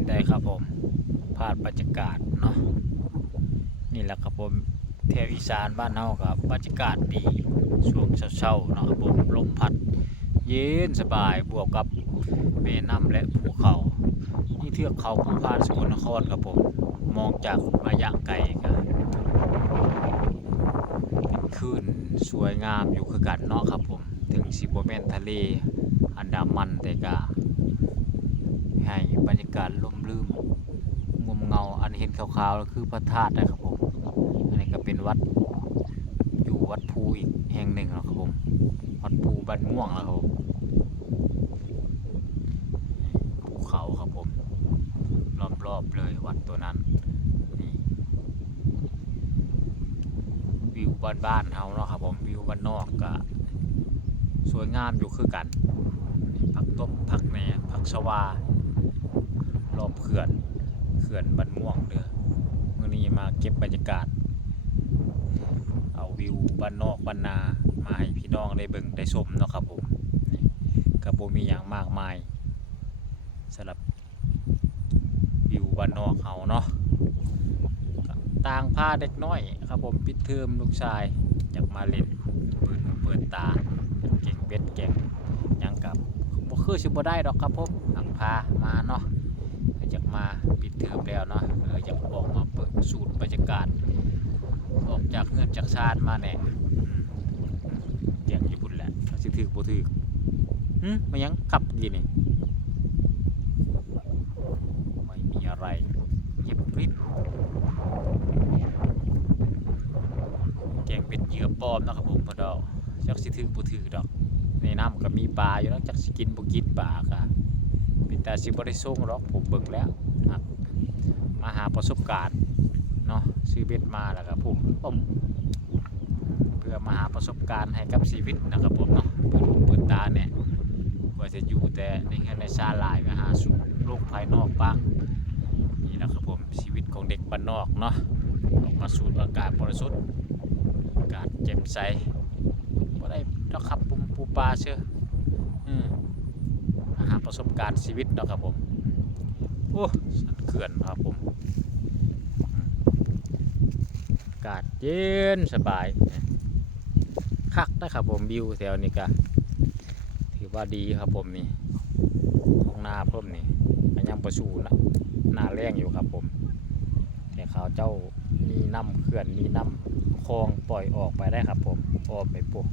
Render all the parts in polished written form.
เป็นได้ครับผมภาพบรรยากาศเนาะนี่แหละครับผมแถวอีสานบ้านเฮากับบรรยากาศดีช่วงเช้าๆเนาะครับผมลมพัดเย็นสบายบวกกับแม่น้ำและภูเขานี่เทือกเขาภูพานสกลนครครับผมมองจากระยะไกลก็เป็นคลื่นสวยงามอยู่คือกันเนาะครับผมถึงสิบ่แม่นทะเลอันดามันแต่ก็ให้บรรยากาศร่มรื่นมุมเงาอันเห็นขาวๆก็คือพระธาตุนะครับผมอันนี้ก็เป็นวัดอยู่วัดภูอีกแห่งหนึ่งนะครับผมวัดภูบ้านม่วงนะครับผมภูเขาครับผมรอบๆเลยวัดตัวนั้นนี่วิวบ้านๆเฮาเนาะครับผมวิวบ้านนอกก็สวยงามอยู่คือกันผักตบผักแหนผักชวารอบเขื่อนบ้านม่วงเด้อเมื่อนี้มาเก็บบรรยากาศเอาวิวบ้านนอกบ้านนามาให้พี่น้องได้เบิ่งได้ชมเนาะครับผมนี่ก็บ่มีอย่างมากมายสำหรับวิวบ้านนอกเฮาเนาะต่างพาเด็กน้อยครับผมปิดเทอมลูกชายอยากมาเล่นเปิดตาเก่งเบ็ดเก่งยังกับบ่คือสิบ่ได้ดอกครับผมหักพามาเนาะอยากมาปิดเทอมแล้วเนาะอยากออกมาเปิดสูตรบรรยากาศออกจากเงินจากชาติมาแน่เจียงญี่ปุ่นแหละสิถือบ่ถือมันยังขับอยู่นี่ไม่มีอะไรเงียบกริบแกงเป็ดเหยื่อปลอมนะครับผมพอดอกจักสิถือบ่ถือดอกในน้ำก็มีปลาอยู่เนาะจักสิกินบ่กินปลาก็เป็นตาสิบ่ได้ส่งหรอกผมเบิ่งแล้วมาหาประสบการณ์เนาะซื้อเบ็ดมาแล้วก็ผมเพื่อมาหาประสบการณ์ให้กับชีวิตนะครับผมเนาะเปิดตาเนี่ยว่าจะอยู่แต่ในเงินในชาลายไปหาสู่โลกภายนอกบ้างนี่แหละครับผมชีวิตของเด็กบ้านนอกเนาะออกมาสูดอากาศบริสุทธิ์อากาศแจ่มใสบ่ได้ดอกครับปูปลาเชื่อหาประสบการณ์ชีวิตนะครับผมโอ้สันเขื่อนครับผมอากาศเย็นสบายคักนะครับผมวิวแถวนี้ก็ถือว่าดีครับผมนี่ท้องนาเพิ่มนี่ยังประสูนะหน้าแรงอยู่ครับผมแต่เขาเจ้ามีน้ำเขื่อนมีน้ำคลองปล่อยออกไปได้ครับผมออกไปปุ๊บ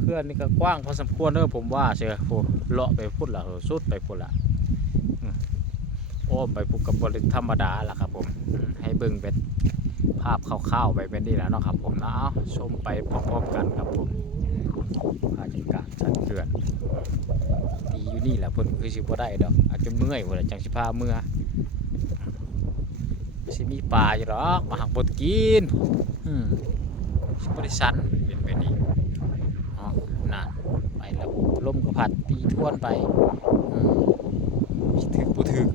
เขื่อนนี่ก็กว้างพอสมควรเด้อผมว่าเชียวผมเลาะไปพุ่นละสุดไปพุ่นละอ้อมไปปุ๊บกับบริธรรมดาล่ะครับผมให้เบิ่งเป็นภาพคร่าวๆไปเป็นนี่แหละเนาะครับผมนะชมไปพร้อมๆกันครับผมบรรยากาศสันเขื่อนดีอยู่นี่แหละเพิ่นคือสิบ่ได้ดอกอาจจะเมื่อยพุ่นละจังสิพาเมื่อสิมีปลาอยู่หรอกมาหักบดกินสิบ่ได้สั่นเป็นแบบนี้นั่นไปแล้วลมก็พัดตีทวนไปสิถึกบ่ถึก